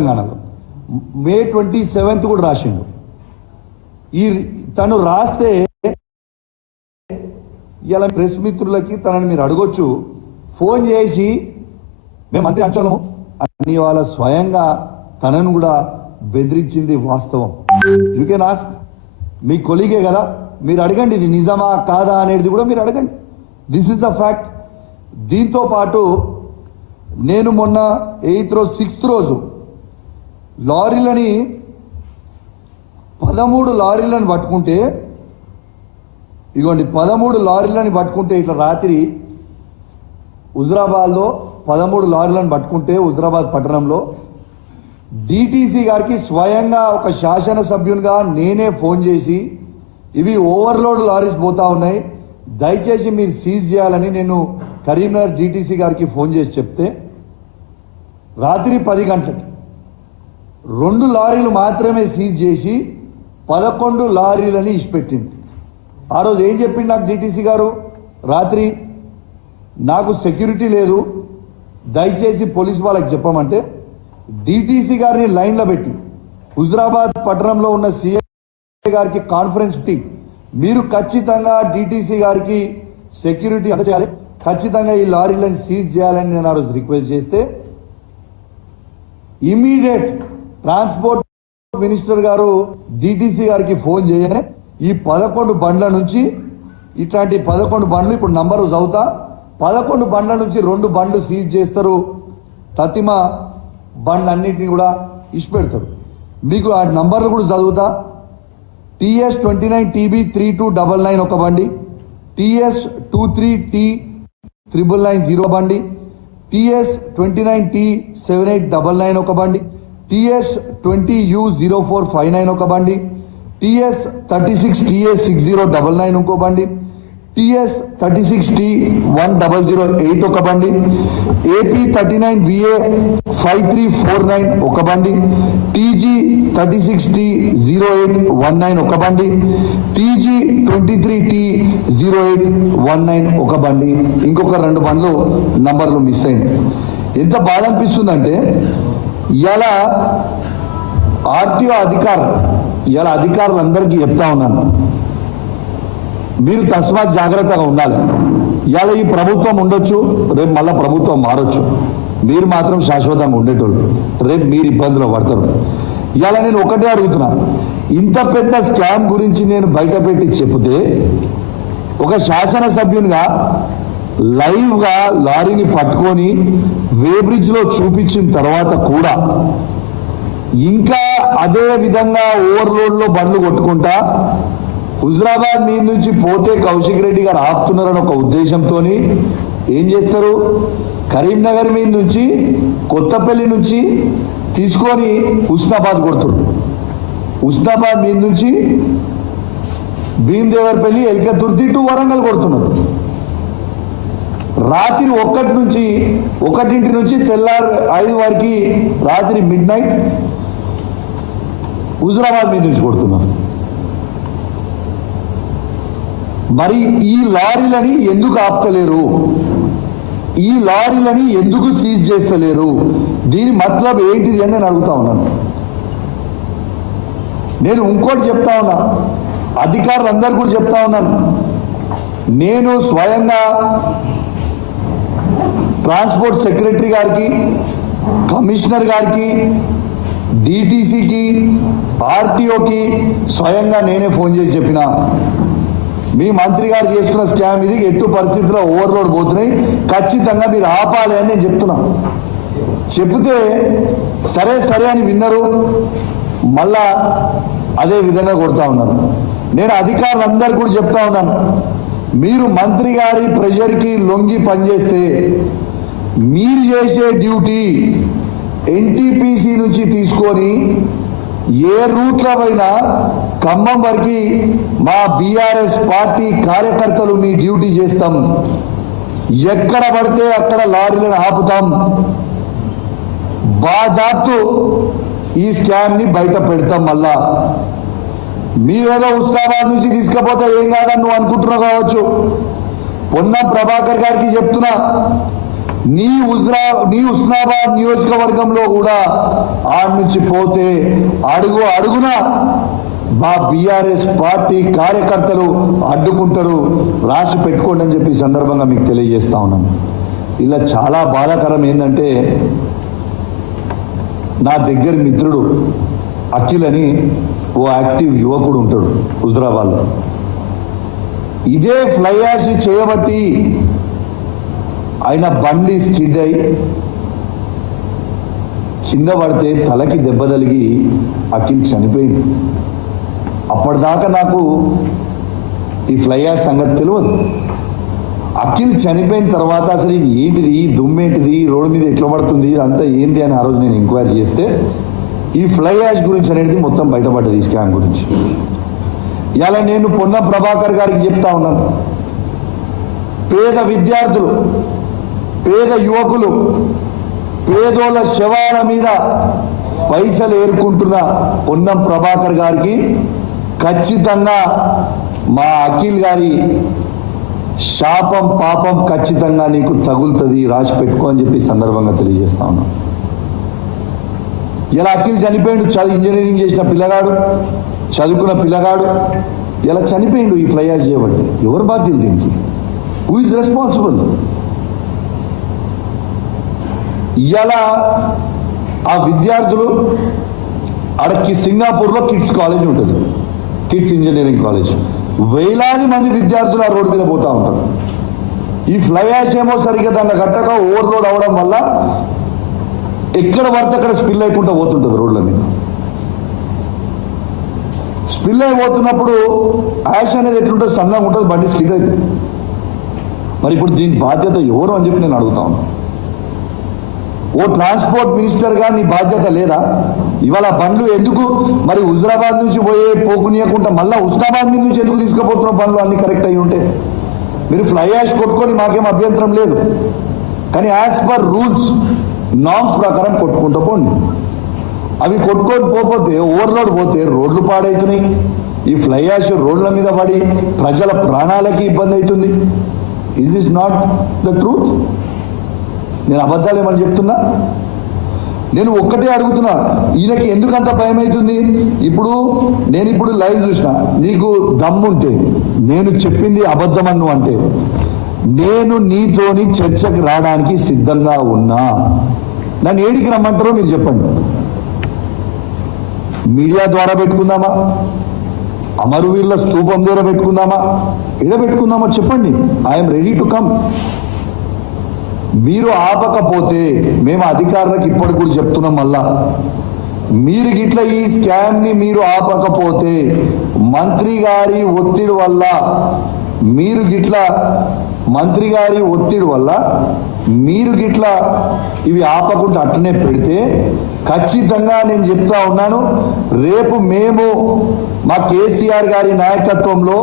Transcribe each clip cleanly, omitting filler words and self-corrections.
తెలంగాణలో మే 27 కూడా రాసిండు. ఈ తను రాస్తే ఇలా ప్రెస్ మిత్రులకి తనని మీరు అడగొచ్చు, ఫోన్ చేసి మేము మంత్రి అంచలము అని వాళ్ళ స్వయంగా తనను కూడా బెదిరించింది వాస్తవం. యూ కెన్ ఆస్క్, మీ కొలీగే కదా, మీరు అడగండి ఇది నిజమా కాదా అనేది కూడా మీరు అడగండి. This is the fact. దీంతో పాటు నేను మొన్న 8th రోజు 6th రోజు లారీలని 13 లారీలను పట్టుకుంటే, ఇగోండి 13 లారీలను పట్టుకుంటే ఇట్లా రాత్రి హుజరాబాద్లో 13 లారీలను పట్టుకుంటే హుజరాబాద్ పట్టణంలో డిటిసి గారికి స్వయంగా ఒక శాసనసభ్యునిగా నేనే ఫోన్ చేసి ఇవి ఓవర్లోడ్ లారీస్ పోతా ఉన్నాయి, దయచేసి మీరు సీజ్ చేయాలని నేను కరీంనగర్ డిటిసి గారికి ఫోన్ చేసి చెప్తే రాత్రి 10 గంటలకి 2 లారీలు మాత్రమే సీజ్ చేసి 11 లారీలని ఇచ్చిపెట్టింది. ఆ రోజు ఏం చెప్పింది నాకు డిటిసి గారు, రాత్రి నాకు సెక్యూరిటీ లేదు, దయచేసి పోలీసు వాళ్ళకి చెప్పమంటే డిటిసి గారిని లైన్లో పెట్టి హుజరాబాద్ పట్టణంలో ఉన్న సీఎం గారికి కాన్ఫరెన్స్ పెట్టి మీరు ఖచ్చితంగా డిటిసి గారికి సెక్యూరిటీ అందజేయాలి, ఖచ్చితంగా ఈ లారీలను సీజ్ చేయాలని నేను ఆ రోజు రిక్వెస్ట్ చేస్తే ఇమీడియట్ ట్రాన్స్పోర్ట్ మినిస్టర్ గారు డిటిసి గారికి ఫోన్ చేయగానే ఈ 11 బండ్ల నుంచి ఇట్లాంటి 11 బండ్లు ఇప్పుడు నంబరు చదువుతా, 11 బండ్ల నుంచి 2 బండ్లు సీజ్ చేస్తారు, తతిమ బండ్లన్నింటినీ కూడా ఇచ్చిపెడతారు. మీకు ఆ నంబర్లు కూడా చదువుతా. TS29TB3299 ఒక బండి, TS23T990 బండి, TS29T7899 ఒక బండి, TS20U0459 ఒక బండి, TS36TA6099 ఇంకో బండి, TS36T1008 ఒక బండి, AP39VA5349 ఒక బండి, TG36T0819 ఒక బండి, TG23T0819 ఒక బండి, ఇంకొక 2 బండ్లు నంబర్లు మిస్ అయింది. ఎంత బాధ అనిపిస్తుందంటే ఇలా ఆర్టీఓ అధికారులందరికీ చెప్తా ఉన్నాను, మీరు తస్మాత్ జాగ్రత్తగా ఉండాలి. ఇవాళ ఈ ప్రభుత్వం ఉండొచ్చు, రేపు మళ్ళీ ప్రభుత్వం మారొచ్చు, మీరు మాత్రం శాశ్వతంగా ఉండేటోళ్ళు, రేపు మీరు ఇబ్బందులు పడతారు. ఇవాళ నేను ఒకటే అడుగుతున్నా, ఇంత పెద్ద స్కామ్ గురించి నేను బయటపెట్టి చెప్తే ఒక శాసనసభ్యునిగా లైవ్గా లారీని పట్టుకొని వేబ్రిడ్జ్లో చూపించిన తర్వాత కూడా ఇంకా అదే విధంగా ఓవర్లోడ్లో బండ్లు కొట్టుకుంటా హుజరాబాద్ మీద నుంచి పోతే కౌశిక్ రెడ్డి గారు ఆపుతున్నారని ఒక ఉద్దేశంతో ఏం చేస్తారు, కరీంనగర్ మీద నుంచి కొత్తపల్లి నుంచి తీసుకొని హుస్నాబాద్ కొడుతున్నారు, హుస్నాబాద్ మీద నుంచి భీమదేవరపల్లి ఎల్కతుర్తి టు వరంగల్ కొడుతున్నారు. రాత్రి 1 నుంచి తెల్లారు 5 వరకు రాత్రి మిడ్నైట్ హుజరాబాద్ మీద నుంచి కొడుతున్నారు. మరి ఈ లారీలని ఎందుకు ఆపుతలేరు, ఈ లారీలని ఎందుకు సీజ్ చేస్తలేరు, దీని మతలబ్ ఏంటిది అని నేను అడుగుతా ఉన్నాను. నేను ఇంకోటి చెప్తా ఉన్నా, అధికారులందరూ కూడా చెప్తా ఉన్నాను, నేను స్వయంగా ట్రాన్స్పోర్ట్ సెక్రటరీ గారికి, కమిషనర్ గారికి, డిటిసికి, ఆర్టీఓకి స్వయంగా నేనే ఫోన్ చేసి చెప్పిన, మీ మంత్రి గారు చేస్తున్న స్కామ్ ఇది, ఎట్టు పరిస్థితుల్లో ఓవర్లోడ్ పోతున్నాయి, ఖచ్చితంగా మీరు ఆపాలి అని నేను చెప్తున్నా. చెప్తే సరే అని విన్నారు, మళ్ళా అదే విధంగా కొడతా ఉన్నారు. నేను అధికారులందరూ కూడా చెప్తా ఉన్నాను, మీరు మంత్రి గారి ప్రెషర్కి లొంగి పనిచేస్తే మీరు చేసే డ్యూటీ ఎన్టీపీసీ నుంచి తీసుకొని ఏ రూట్లో అయినా ఖమ్మం వరకు మా బీఆర్ఎస్ పార్టీ కార్యకర్తలు మీ డ్యూటీ చేస్తాం, ఎక్కడ పడితే అక్కడ లారీలను ఆపుతాం, బాజాప్తు ఈ స్కామ్ ని బయట పెడతాం. మళ్ళా మీరేదో హుస్నాబాద్ నుంచి తీసుకపోతే ఏం కాదని నువ్వు అనుకుంటున్నావు కావచ్చు. పొన్నం ప్రభాకర్ గారికి చెప్తున్నా, నీ ఉస్నాబాద్ నియోజకవర్గంలో కూడా ఆడ నుంచి పోతే అడుగు అడుగున మా బీఆర్ఎస్ పార్టీ కార్యకర్తలు అడ్డుకుంటారు, రాసి పెట్టుకోండి అని చెప్పి సందర్భంగా మీకు తెలియజేస్తా ఉన్నాను. ఇలా చాలా బాధాకరం ఏంటంటే నా దగ్గర మిత్రుడు అఖిల్ అని ఓ యాక్టివ్ యువకుడు ఉంటాడు హుజరాబాద్లో. ఇదే ఫ్లై యాష్ చేయబట్టి ఆయన బండి స్కిడ్ అయి కింద పడితే తలకి దెబ్బ తగిలి అఖిల్ చనిపోయింది. అప్పటిదాకా నాకు ఈ ఫ్లై యాష్ సంగతి తెలియదు. అఖిల్ చనిపోయిన తర్వాత అసలు ఇది ఏంటిది, దుమ్మేంటిది, రోడ్డు మీద ఎట్లా పడుతుంది, అంతా ఏంది అని ఆ రోజు నేను ఎంక్వైరీ చేస్తే ఈ ఫ్లై యాష్ గురించి అనేది మొత్తం బయటపడ్డది, ఈ స్కామ్ గురించి. ఇలా నేను పొన్నం ప్రభాకర్ గారికి చెప్తా ఉన్నాను, పేద విద్యార్థులు, పేద యువకులు, పేదోళ్ళ శవాల మీద పైసలు ఏరుకుంటున్న పొన్నం ప్రభాకర్ గారికి ఖచ్చితంగా మా అఖిల్ గారి శాపం పాపం ఖచ్చితంగా నీకు తగులుతుంది, రాసి పెట్టుకో అని చెప్పి సందర్భంగా తెలియజేస్తా ఉన్నాం. ఇలా అఖిల్ చనిపోయాడు, ఇంజనీరింగ్ చేసిన పిల్లగాడు, చదువుకున్న పిల్లగాడు ఇలా చనిపోయిండు ఈ ఫ్లై యాష్ చేయబట్టి. ఎవరు బాధ్యులు దీనికి? Who is responsible? ఇలా ఆ విద్యార్థులు అడకి సింగపూర్లో కిడ్స్ కాలేజ్ ఉంటుంది, కిడ్స్ ఇంజనీరింగ్ కాలేజ్. వేలాది మంది విద్యార్థులు ఆ రోడ్డు మీద పోతూ ఉంటారు. ఈ ఫ్లై యాష్ ఏమో సరిగ్గా దాంట్లో గట్టక ఓవర్లోడ్ అవడం వల్ల ఎక్కడ పడితే అక్కడ స్పిల్ అయిపోతూ పోతుంటుంది రోడ్ల మీద. స్పిల్ అయిపోతున్నప్పుడు యాష్ అనేది ఎట్లుంటుంది, సన్నగా ఉంటుంది, బండి స్కిడ్ అవుతుంది. మరి ఇప్పుడు దీని బాధ్యత ఎవరు అని చెప్పి నేను అడుగుతా ఉన్నాను. ఓ ట్రాన్స్పోర్ట్ మినిస్టర్గా నీ బాధ్యత లేదా? ఇవాళ బండ్లు ఎందుకు మరి హుజరాబాద్ నుంచి పోకునియకుండా మళ్ళీ హుస్నాబాద్ మీద నుంచి ఎందుకు తీసుకుపోతున్న బండ్లు అన్ని కరెక్ట్ అయ్యి ఉంటే? మీరు ఫ్లై యాష్ కొట్టుకొని మాకేం అభ్యంతరం లేదు, కానీ యాజ్ పర్ రూల్స్ నామ్స్ ప్రకారం కొట్టుకుంటూ పోండి. అవి కొట్టుకొని పోతే ఓవర్లోడ్ పోతే రోడ్లు పాడవుతున్నాయి. ఈ ఫ్లై యాష్ రోడ్ల మీద పడి ప్రజల ప్రాణాలకి ఇబ్బంది అవుతుంది. Is is not the truth? నేను అబద్ధాలు ఏమని చెప్తున్నా? నేను ఒక్కటే అడుగుతున్నా, ఈయనకి ఎందుకు అంత భయం అవుతుంది? నేను ఇప్పుడు లైవ్ చూసిన, నీకు దమ్ముంటే నేను చెప్పింది అబద్ధమన్ను అంటే నేను నీతోని చర్చకు రావడానికి సిద్ధంగా ఉన్నా. నన్ను ఏడికి రమ్మంటారో మీరు చెప్పండి. మీడియా ద్వారా పెట్టుకుందామా, అమరవీరుల స్తూపం దగ్గర పెట్టుకుందామా, ఎడ పెట్టుకుందామా చెప్పండి. I'm ready to come. మీరు ఆపకపోతే మేము అధికారులకు ఇప్పటికి కూడా చెప్తున్నాం, మళ్ళా మీరు గిట్ల ఈ స్కామ్ ని మీరు ఆపకపోతే మంత్రి గారి ఒత్తిడి వల్ల మీరు గిట్ల ఇవి ఆపకుండా అట్లనే పెడితే ఖచ్చితంగా నేను చెప్తా ఉన్నాను, రేపు మేము మా కేసీఆర్ గారి నాయకత్వంలో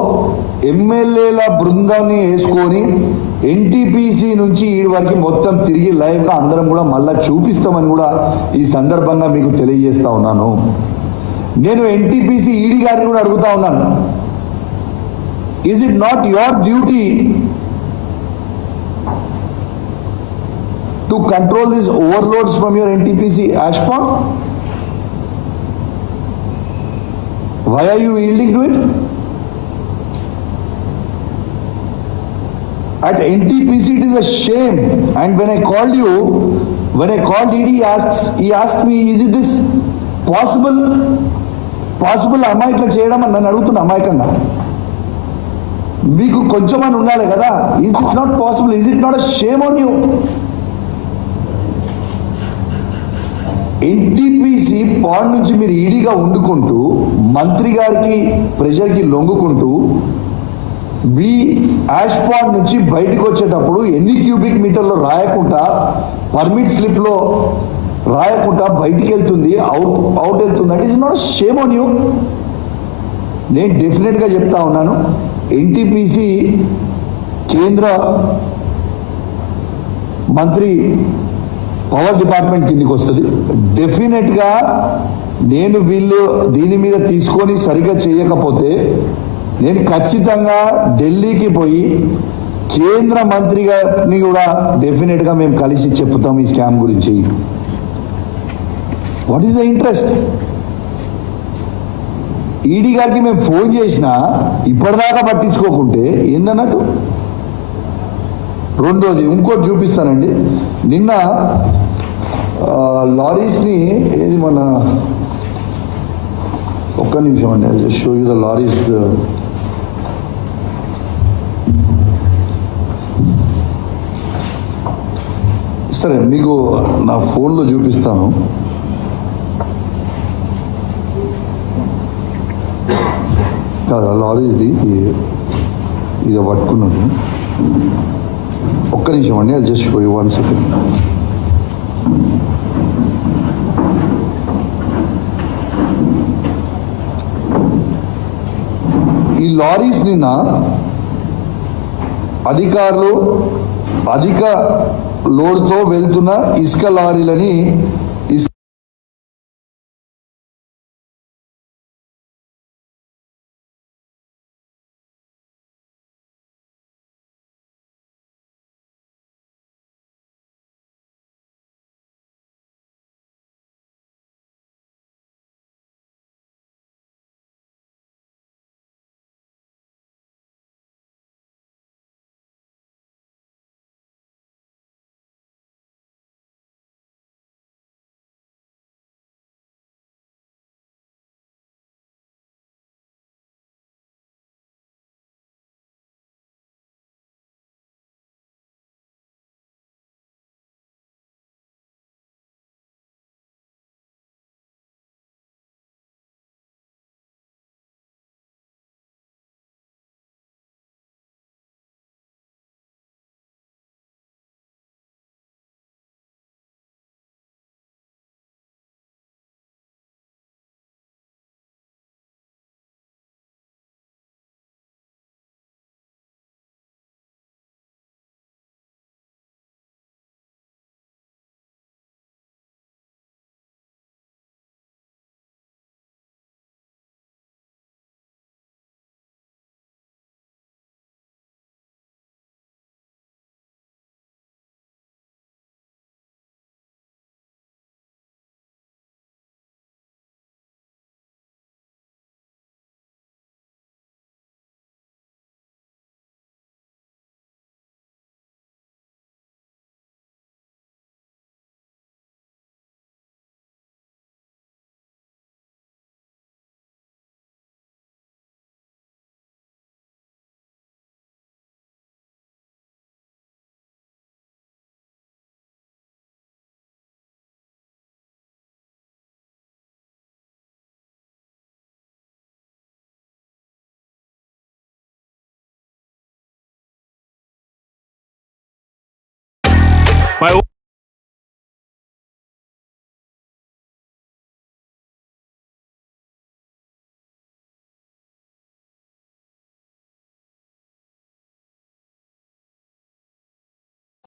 ఎమ్మెల్యేల బృందాన్ని వేసుకొని ఎన్టీపీసీ నుంచి ఈడి వరకు మొత్తం తిరిగి లైవ్గా అందరం కూడా మళ్ళా చూపిస్తామని కూడా ఈ సందర్భంగా మీకు తెలియజేస్తా ఉన్నాను. నేను ఎన్టీపీసీ ఈడీ గారిని కూడా అడుగుతా ఉన్నాను, is it not your duty to control these overloads from your NTPC ash pond? Why are you yielding to it? At NTPC it is a shame, and when I called ED, he asked me, is it this possible? అమ్మా ఇట్లా చేయడం అని నన్ను అడుగుతున్నా అమాయకంగా. మీకు కొంచెం అని ఉండాలి కదా. Is this not possible? Is it not a shame on you? NTPC pond నుంచి మీరు ఈడీగా వండుకుంటూ మంత్రి గారికి ప్రెషర్కి లొంగుకుంటూ యాష్ పాండ్ నుంచి బయటకు వచ్చేటప్పుడు ఎన్ని క్యూబిక్ మీటర్లో రాయకుండా, పర్మిట్ స్లిప్లో రాయకుండా బయటికి వెళ్తుంది, అవుట్ వెళ్తుంది అంటే it's not shame on you. నేను డెఫినెట్గా చెప్తా ఉన్నాను, ఎన్టీపీసీ కేంద్ర మంత్రి పవర్ డిపార్ట్మెంట్ కిందికి వస్తుంది. డెఫినెట్గా నేను వీళ్ళు దీని మీద తీసుకొని సరిగ్గా చేయకపోతే నేను ఖచ్చితంగా ఢిల్లీకి పోయి కేంద్ర మంత్రి గారిని కూడా డెఫినెట్ గా మేము కలిసి చెప్తాం ఈ స్కామ్ గురించి. What is the interest? ED గారికి మేము ఫోన్ చేసినా ఇప్పటిదాకా పట్టించుకోకుంటే ఏందన్నట్టు. రెండోది ఇంకోటి చూపిస్తానండి. నిన్న లారీస్ని ఏది మన ఒక్క నిమిషం అండి, I just show you the lorries. సరే మీకు నా ఫోన్లో చూపిస్తాను. కాదు లారీస్ది ఇది పట్టుకున్నాను. ఒక్క నిమిషం అండి, I just show you 1 second. ఈ లారీస్ నిన్న అధికారులు అధిక లోడ్తో వెళ్తున్న ఇసుక లారీలని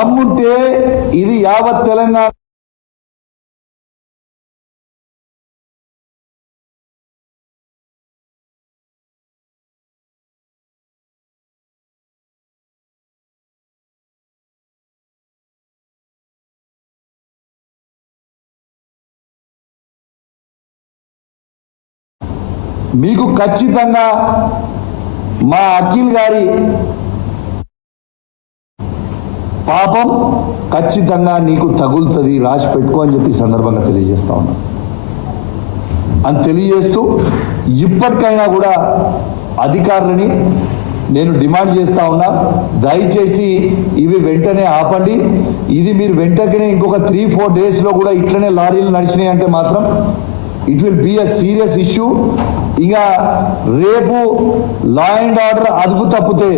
అమ్ముంటే ఇది యావత్ తెలంగాణ మీకు ఖచ్చితంగా మా అఖిల్ గారి పాపం ఖచ్చితంగా నీకు తగులుతుంది, రాసి పెట్టుకో అని చెప్పి సందర్భంగా తెలియజేస్తా ఉన్నా. అని తెలియజేస్తూ ఇప్పటికైనా కూడా అధికారులని నేను డిమాండ్ చేస్తా ఉన్నా, దయచేసి ఇవి వెంటనే ఆపండి. ఇది మీరు వెంటనే ఇంకొక 3-4 డేస్లో కూడా ఇట్లనే లారీలు నడిచినాయి అంటే మాత్రం it will be a serious issue. ఇక రేపు లా అండ్ ఆర్డర్ అదుపు తప్పితే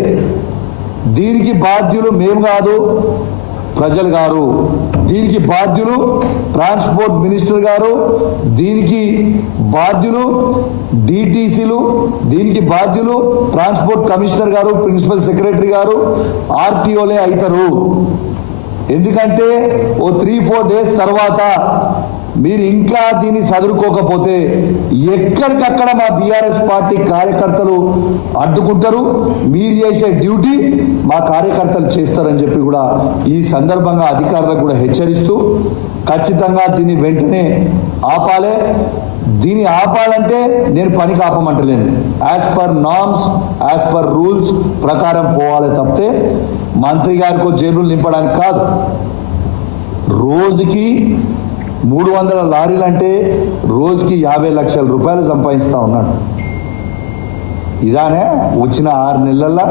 దీనికి బాధ్యులు మేము కాదు, ప్రజలు గారు. దీనికి బాధ్యులు ట్రాన్స్పోర్ట్ మినిస్టర్ గారు, దీనికి బాధ్యులు డిటిసిలు, దీనికి బాధ్యులు ట్రాన్స్పోర్ట్ కమిషనర్ గారు, ప్రిన్సిపల్ సెక్రటరీ గారు, ఆర్టీఓలే అవుతారు. ఎందుకంటే ఓ 3-4 డేస్ తర్వాత మీరు ఇంకా దీన్ని చదువుకోకపోతే ఎక్కడికక్కడ మా బీఆర్ఎస్ పార్టీ కార్యకర్తలు అడ్డుకుంటారు. మీరు చేసే డ్యూటీ మా కార్యకర్తలు చేస్తారని చెప్పి కూడా ఈ సందర్భంగా అధికారులకు కూడా హెచ్చరిస్తూ ఖచ్చితంగా దీన్ని వెంటనే ఆపాలే. దీన్ని ఆపాలంటే నేను పనికి ఆపమంటలేను. As per norms, as per rules ప్రకారం పోవాలి తప్పితే మంత్రి గారికో జేబులు నింపడానికి కాదు. రోజుకి 300 లారీలు అంటే రోజుకి 50 లక్షల రూపాయలు సంపాదిస్తూ ఉన్నాడు. ఇదానే వచ్చిన 6 నెలల్లో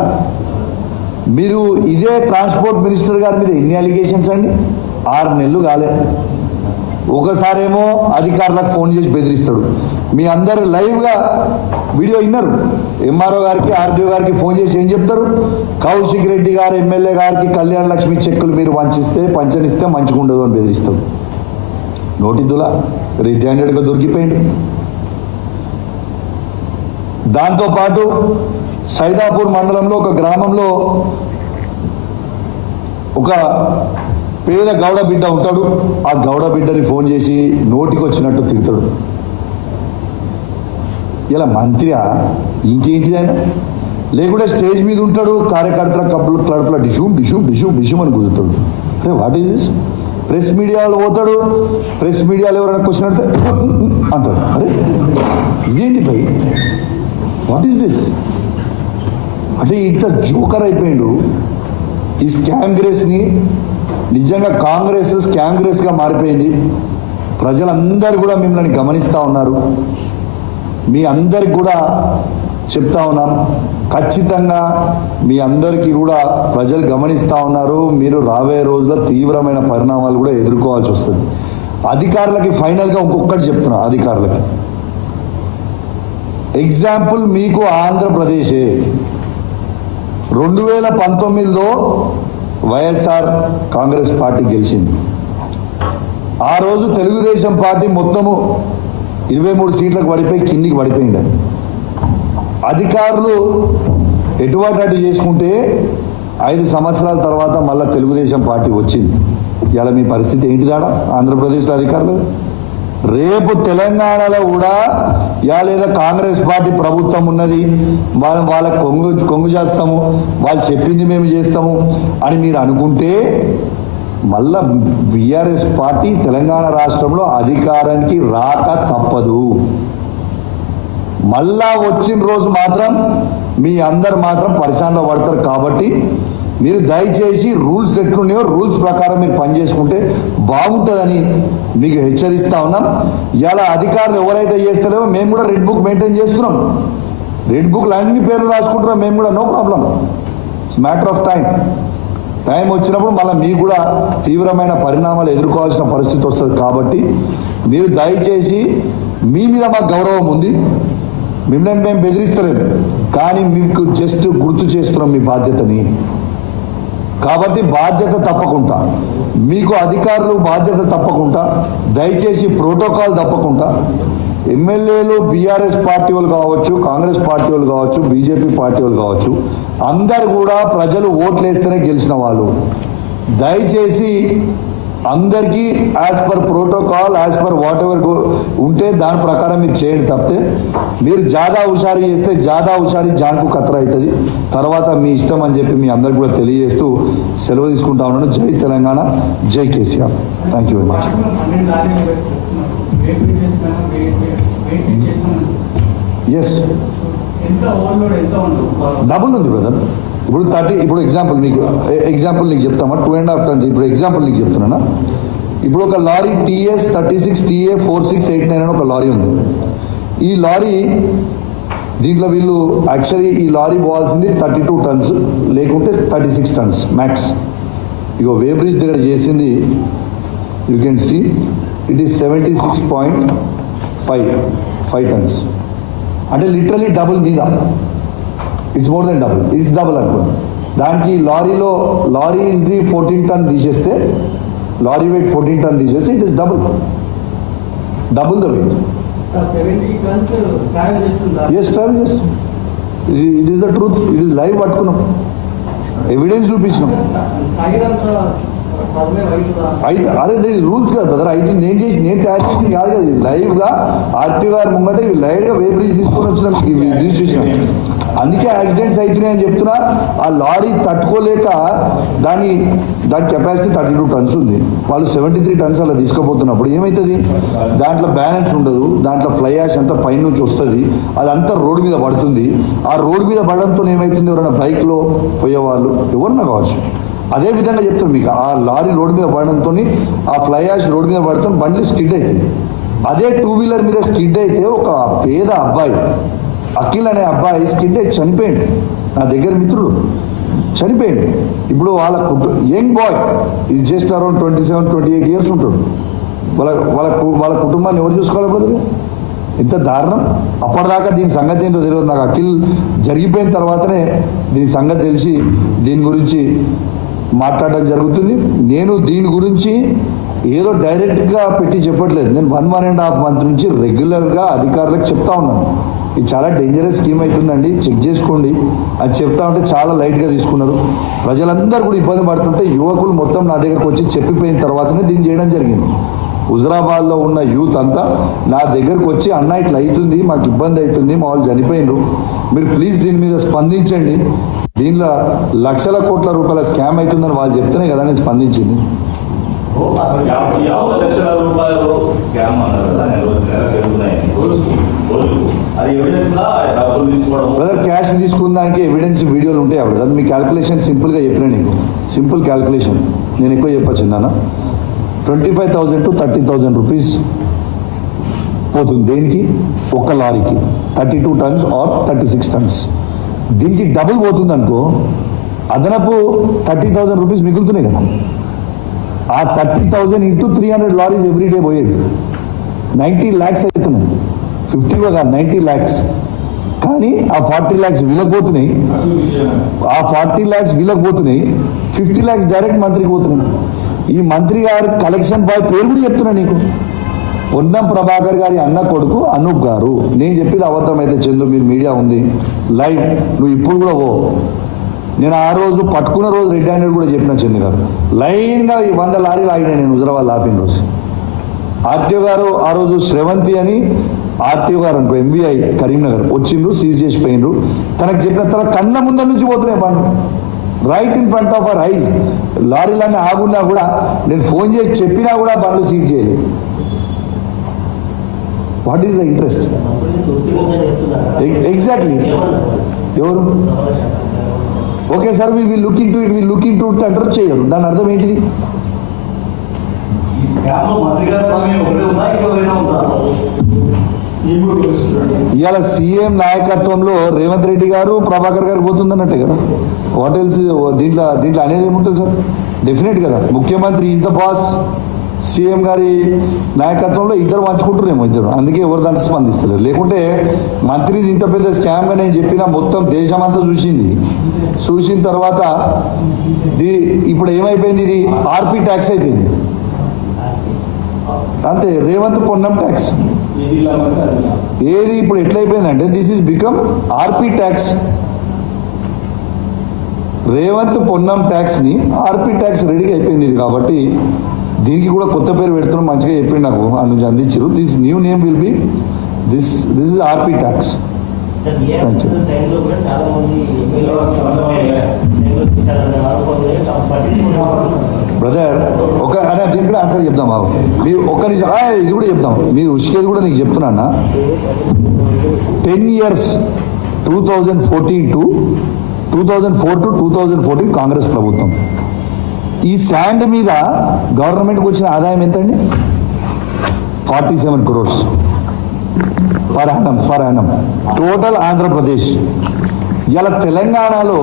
మీరు ఇదే ట్రాన్స్పోర్ట్ మినిస్టర్ గారి మీద ఎన్ని అలిగేషన్స్ అండి? 6 నెలలు కాలే. ఒకసారేమో అధికారులకు ఫోన్ చేసి బెదిరిస్తాడు. మీ అందరు లైవ్గా వీడియో విన్నారు. ఎంఆర్ఓ గారికి, ఆర్డీఓ గారికి ఫోన్ చేసి ఏం చెప్తారు? కౌశిక్ రెడ్డి గారు ఎమ్మెల్యే గారికి కళ్యాణ లక్ష్మి చెక్కులు మీరు పంచనిస్తే మంచిగా ఉండదు అని బెదిరిస్తాడు. నోటిద్దులా రెడ్ హ్యాండెడ్గా దొరికిపోయింది. దాంతోపాటు సైదాపూర్ మండలంలో ఒక గ్రామంలో ఒక పేద గౌడ బిడ్డ ఉంటాడు. ఆ గౌడ బిడ్డని ఫోన్ చేసి నోటికి వచ్చినట్టు తిడతాడు. ఇలా మంత్రియా ఇంకేంటిదైనా? లేకుంటే స్టేజ్ మీద ఉంటాడు, కార్యకర్తల కడుపుల డిషూమ్ డిషూమ్ డిషూమ్ డిషూమ్ అని కుదురుతాడు. అరే వాట్ ఈస్ దిస్? ప్రెస్ మీడియాలో పోతాడు. ప్రెస్ మీడియాలో ఎవరైనా క్వశ్చన్ అడితే అంటాడు. అరే ఇదేంటి భయ్, వాట్ ఈస్ దిస్? అంటే ఇంత జోకర్ అయిపోయాడు. ఈ స్కామ్ గ్రేస్ని నిజంగా కాంగ్రెస్ స్కామ్ గ్రేస్గా మారిపోయింది. ప్రజలందరూ కూడా మిమ్మల్ని గమనిస్తూ ఉన్నారు. మీ అందరికి కూడా చెప్తా ఉన్నాం, ఖచ్చితంగా మీ అందరికీ కూడా ప్రజలు గమనిస్తూ ఉన్నారు. మీరు రాబోయే రోజుల్లో తీవ్రమైన పరిణామాలు కూడా ఎదుర్కోవాల్సి వస్తుంది. అధికారులకి ఫైనల్గా ఇంకొకటి చెప్తున్నా, అధికారులకి ఎగ్జాంపుల్ మీకు ఆంధ్రప్రదేశే 2019లో వైఎస్ఆర్ కాంగ్రెస్ పార్టీ గెలిచింది. ఆ రోజు తెలుగుదేశం పార్టీ మొత్తము 23 సీట్లకు పడిపోయి కిందికి పడిపోయింది. అధికారులు ఎటువంటి చేసుకుంటే 5 సంవత్సరాల తర్వాత మళ్ళీ తెలుగుదేశం పార్టీ వచ్చింది. ఇలా మీ పరిస్థితి ఏంటిదాడా ఆంధ్రప్రదేశ్లో అధికారులు? రేపు తెలంగాణలో కూడా లేదా కాంగ్రెస్ పార్టీ ప్రభుత్వం ఉన్నది, వాళ్ళ కొంగు చేస్తాము, వాళ్ళు చెప్పింది మేము చేస్తాము అని మీరు అనుకుంటే మళ్ళా బీఆర్ఎస్ పార్టీ తెలంగాణ రాష్ట్రంలో అధికారానికి రాక తప్పదు. మళ్ళా వచ్చిన రోజు మాత్రం మీ అందరు మాత్రం పరిశానలో పడతారు. కాబట్టి మీరు దయచేసి రూల్స్ ఎట్లున్నాయో రూల్స్ ప్రకారం మీరు పనిచేసుకుంటే బాగుంటుందని మీకు హెచ్చరిస్తా ఉన్నాం. ఇలా అధికారులు ఎవరైతే చేస్తలేవో మేము కూడా రెడ్ బుక్ మెయింటైన్ చేస్తున్నాం. రెడ్ బుక్లు అన్ని పేర్లు రాసుకుంటున్నాం మేము కూడా, no problem. It's matter of time వచ్చినప్పుడు మళ్ళీ మీకు కూడా తీవ్రమైన పరిణామాలు ఎదుర్కోవాల్సిన పరిస్థితి వస్తుంది. కాబట్టి మీరు దయచేసి, మీ మీద మాకు గౌరవం ఉంది, మిమ్మల్ని మేము బెదిరిస్తలేము, కానీ మీకు జస్ట్ గుర్తు చేస్తున్నాం మీ బాధ్యతని. కాబట్టి బాధ్యత తప్పకుండా మీకు అధికారులు బాధ్యత తప్పకుండా దయచేసి ప్రోటోకాల్ తప్పకుండా ఎమ్మెల్యేలు బీఆర్ఎస్ పార్టీ వాళ్ళు కావచ్చు, కాంగ్రెస్ పార్టీ వాళ్ళు కావచ్చు, బీజేపీ పార్టీ వాళ్ళు కావచ్చు, అందరు కూడా ప్రజలు ఓట్లు వేస్తేనే గెలిచిన వాళ్ళు. దయచేసి అందరికీ as per protocol, as per watt ever ఉంటే దాని ప్రకారం మీరు చేయండి. తప్పితే మీరు జాదా హుషారీ చేస్తే జాదా హుషారీ జాన్కు ఖతరా అవుతుంది. తర్వాత మీ ఇష్టం అని చెప్పి మీ అందరికి కూడా తెలియజేస్తూ సెలవు తీసుకుంటా ఉన్నాను. జై తెలంగాణ, జై KCR. Thank you very much. Yes, double ఉంది బ్రదర్. ఇప్పుడు 30, ఇప్పుడు ఎగ్జాంపుల్ నీకు చెప్తామా, 2.5 టన్స్. ఇప్పుడు ఎగ్జాంపుల్ నీకు చెప్తున్నానా, ఇప్పుడు ఒక లారీ TS 36 TA 4689 అని ఒక లారీ ఉంది. ఈ లారీ దీంట్లో వీళ్ళు యాక్చువల్లీ ఈ లారీ పోవాల్సింది 32 టన్స్ లేకుంటే 36 టన్స్ మ్యాక్స్. ఇగో వే బ్రిడ్జ్ దగ్గర చేసింది you can see it is 76.5 tons. అంటే లిటరలీ డబుల్ మీద, it's more than double, it's double అనుకోండి. దానికి లారీ ఇస్ ది 14 టన్ తీసేస్తే, లారీ వెయిట్ 14 టన్ తీసేస్తే it is double the weight. Yes, travel చేస్తాం. It is the truth, it is live పట్టుకున్నాం, evidence చూపించినాం. అయితే అరే రూల్స్ కదా బ్రదర్, అయితే నేను చేసి నేను తయారు చేసింది కాదు కదా, లైవ్ గా ఆర్టీఓ గారు ముంగట లైవ్ గా వేవ్ బ్రిడ్జ్ తీసుకొని వచ్చినాం, రిజిస్ట్రేషన్. అందుకే యాక్సిడెంట్స్ అవుతున్నాయి అని చెప్తున్నా. ఆ లారీ తట్టుకోలేక దాని కెపాసిటీ 32 టన్స్ ఉంది, వాళ్ళు 73 టన్స్ అలా తీసుకుపోతున్నప్పుడు ఏమవుతుంది, దాంట్లో బ్యాలెన్స్ ఉండదు, దాంట్లో ఫ్లై యాష్ అంతా పైనుంచి వస్తుంది, అదంతా రోడ్డు మీద పడుతుంది. ఆ రోడ్డు మీద పడడంతో ఏమవుతుంది, ఎవరైనా బైక్లో పోయేవాళ్ళు ఎవరన్నా కావచ్చు. అదే విధంగా చెప్తాను మీకు, ఆ లారీ రోడ్డు మీద పడడంతో ఆ ఫ్లై యాష్ రోడ్డు మీద పడుతుంది, బండ్లు స్కిడ్ అవుతుంది. అదే 2 వీలర్ మీద స్కిడ్ అయితే ఒక పేద అబ్బాయి అఖిల్ అనే అబ్బాయి స్కిడ్ అయి చనిపోయాడు, నా దగ్గర మిత్రుడు చనిపోయాడు. ఇప్పుడు వాళ్ళ యంగ్ బాయ్ ఇది జస్ట్ అరౌండ్ 27-28 ఇయర్స్ ఉంటాడు. వాళ్ళ కుటుంబాన్ని ఎవరు చూసుకోవాలి బ్రదర్? ఎంత దారుణం. అప్పటిదాకా దీని సంగతి ఏంటో తెలియదు నాకు. అఖిల్ జరిగిపోయిన తర్వాతనే దీని సంగతి తెలిసి దీని గురించి మాట్లాడడం జరుగుతుంది. నేను దీని గురించి ఏదో డైరెక్ట్గా పెట్టి చెప్పట్లేదు, నేను 1.5 మంత్ నుంచి రెగ్యులర్గా అధికారులకు చెప్తా ఉన్నాను, ఇది చాలా డేంజరస్ స్కీమ్ అవుతుందండి, చెక్ చేసుకోండి అని చెప్తా ఉంటే చాలా లైట్గా తీసుకున్నారు. ప్రజలందరూ కూడా ఇబ్బంది పడుతుంటే యువకులు మొత్తం నా దగ్గరకు వచ్చి చెప్పిపోయిన తర్వాతనే దీన్ని చేయడం జరిగింది. హుజరాబాద్లో ఉన్న యూత్ అంతా నా దగ్గరకు వచ్చి అన్న ఇట్లా అవుతుంది, మాకు ఇబ్బంది అవుతుంది, మా వాళ్ళు చనిపోయినారు, మీరు ప్లీజ్ దీని మీద స్పందించండి, దీనిలో లక్షల కోట్ల రూపాయల స్కామ్ అవుతుందని వాళ్ళు చెప్తేనే కదా నేను స్పందించింది. బ్రదర్ క్యాష్ తీసుకున్న దానికి ఎవిడెన్స్ వీడియోలు ఉంటాయి బ్రదర్. మీ క్యాల్కులేషన్ సింపుల్గా చెప్పినా, నీకు సింపుల్ క్యాల్కులేషన్ నేను ఎక్కువ చెప్పచ్చు నాన్న. 25,000 to 30,000 రూపీస్ పోతుంది దేనికి, ఒక్క లారీకి 32 టన్స్ ఆర్ 36 టన్స్. దీనికి డబుల్ పోతుంది అనుకో, అదనపు 30,000 రూపీస్ మిగులుతున్నాయి కదా. ఆ 30,000 ఇంటూ 300 లారీస్ ఎవ్రీడే పోయేది 90 lakhs అవుతున్నాయి. 50 కాదు 90 lakhs. కానీ ఆ 40 lakhs వీళ్ళకి పోతున్నాయి, ఆ 40 lakhs వీళ్ళకి పోతున్నాయి, 50 lakhs డైరెక్ట్ మంత్రికి పోతున్నాయి. ఈ మంత్రి గారి కలెక్షన్ బాయ్ పేరు కూడా చెప్తున్నా నీకు, పొన్నం ప్రభాకర్ గారి అన్న కొడుకు అనూప్ గారు. నేను చెప్పేది అబద్ధం అయితే చందు, మీరు మీడియా ఉంది లైవ్, నువ్వు ఇప్పుడు కూడా ఓ, నేను ఆ రోజు పట్టుకున్న రోజు రెడ్ హ్యాండెడ్ కూడా చెప్పిన చందు గారు, లైన్గా 100 లారీలు ఆగినాయి నేను హుజరాబాద్ ఆపిన రోజు. ఆర్టీఓ గారు ఆ రోజు శ్రవంతి అని ఆర్టీఓ గారు అనుకో ఎంబీఐ కరీంనగర్ వచ్చిండ్రు, సీజ్ చేసి పోయినరు. తనకు చెప్పిన తన కళ్ళ ముందర నుంచి పోతున్నాయి బండ్లు, right in front of our eyes. లారీలన్నీ ఆగున్నా కూడా నేను ఫోన్ చేసి చెప్పినా కూడా బండ్లు సీజ్ చేయలేదు. What is the interest? Exactly ఎవరు okay sir we looking to it, we looking to it అంటారు, చేయరు. దాని అర్థం ఏంటిది? ఇవాళ సీఎం నాయకత్వంలో రేవంత్ రెడ్డి గారు ప్రభాకర్ గారు పోతుందన్నట్టే కదా. What else? దీంట్లో అనేది ఏముంటుంది సార్? డెఫినెట్ కదా, ముఖ్యమంత్రి ఈజ్ ద బాస్, సీఎం గారి నాయకత్వంలో ఇద్దరు పంచుకుంటారేమో ఇద్దరు, అందుకే ఎవరు దాంట్లో స్పందిస్తారు. లేకుంటే మంత్రిది ఇంత పెద్ద స్కామ్గా నేను చెప్పిన మొత్తం దేశమంతా చూసిన తర్వాత ఇప్పుడు ఏమైపోయింది, ఇది ఆర్పీ ట్యాక్స్ అయిపోయింది అంతే. రేవంత్ పొన్నం ట్యాక్స్ ఏది ఇప్పుడు ఎట్లయిపోయిందంటే this is become RP tax. Revanth Ponnam ట్యాక్స్ని ఆర్పీ ట్యాక్స్ రెడీగా అయిపోయింది ఇది. కాబట్టి దీనికి కూడా కొత్త పేరు పెడుతున్నాం, మంచిగా చెప్పింది నాకు నుంచి అందించారు. This new name will be this is RP tax. Thank you. Brother దీనికి కూడా ఆన్సర్ చెప్దాం బాబు, మీరు ఒక్క నిమిషం ఇది కూడా చెప్దాం, మీరు ఉష్కేది కూడా నీకు చెప్తున్నా. 10 years 2014 to 2014 కాంగ్రెస్ ప్రభుత్వం, ఈ శాండ్ మీద గవర్నమెంట్కి వచ్చిన ఆదాయం ఎంతండి? 47 crores per annum total Andhra Pradesh. ఇలా తెలంగాణలో